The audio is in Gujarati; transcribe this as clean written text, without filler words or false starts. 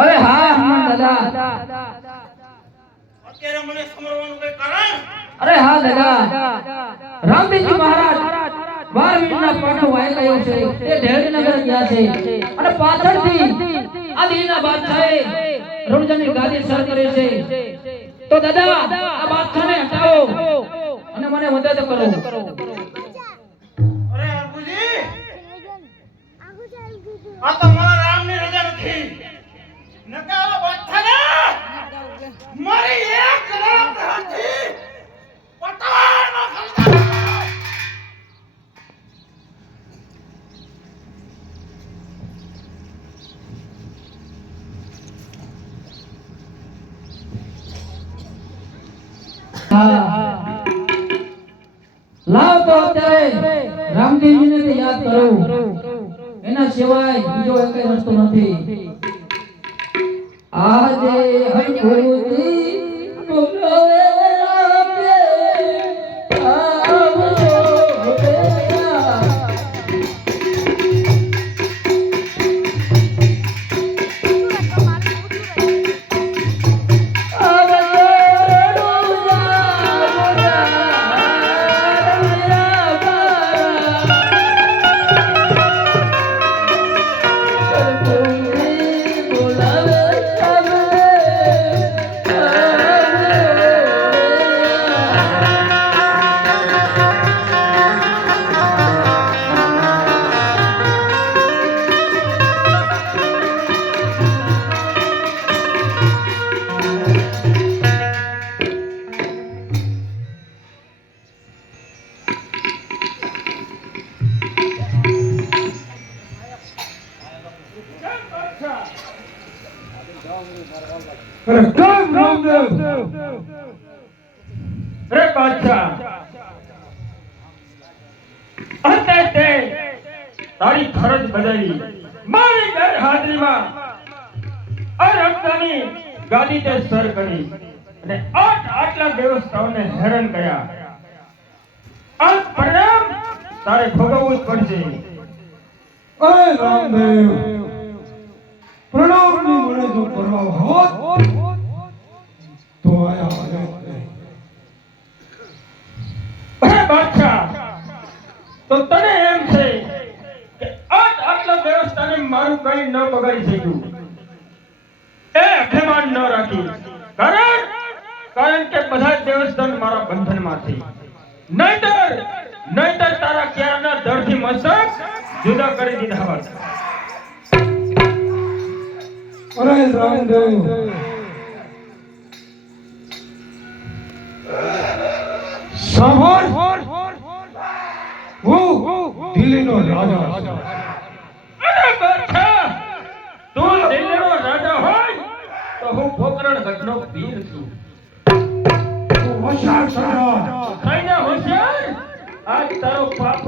અરે હા હનુમાન દાદા અત્યારે મને સમરવાનું કઈ કારણ? અરે હા દાદા રામદેવજી મહારાજ 12 મિનિટના પાઠો વાય ગયો છે તે ઢેળનગર ગયા છે અને પાછળથી આદિના બાદશાહે રણજનની ગાદી સર કરી છે તો દાદા આ બાદશાહને હટાવો અને મને મદદ કરો. અરે અરબુજી આ તો મારા રામની રજા નથી. નકારો બાદશાહને મારી એક રામ હાથી પટાણમાં ખરીદા. લાવ તો અત્યારે રામદેવજીને યાદ કરો, એના સિવાય બીજો એકેય વસ્તુ નથી. આજે હનુમાનજી બોલાવે રામે આવજો બેટા. અરે બાદશાહ અત્યારે તારી ફરજ બજાવી મારી ગેરહાજરીમાં આ રક્તની ગાદી તે સર કરી અને આટલા દેવતાઓને હેરાન કર્યા. આ પરિણામ તારે ભોગવવું જ પડશે. અરે રામદેવ પ્રણામની મને જો પરવાહ હોત તો આયા બાદશાહ તો તને એમ છે કે આટલા વ્યવસ્થાને મારું કઈ ન બગાડી શક્યું એ અભિમાન ન રાખી. કારણ કે બધા દેવસ્થાન મારા બંધનમાં છે. નહીતર તારા ક્યારના દળથી મસ્તક જુદા કરી દીધા હોત. અરે રામદેવ સાંભળ, હું દિલ્હીનો રાજા છું. ગઢનો પીર છું તું હોશિયાર થયો. થઈને હોશિયાર આજ તારો પાપ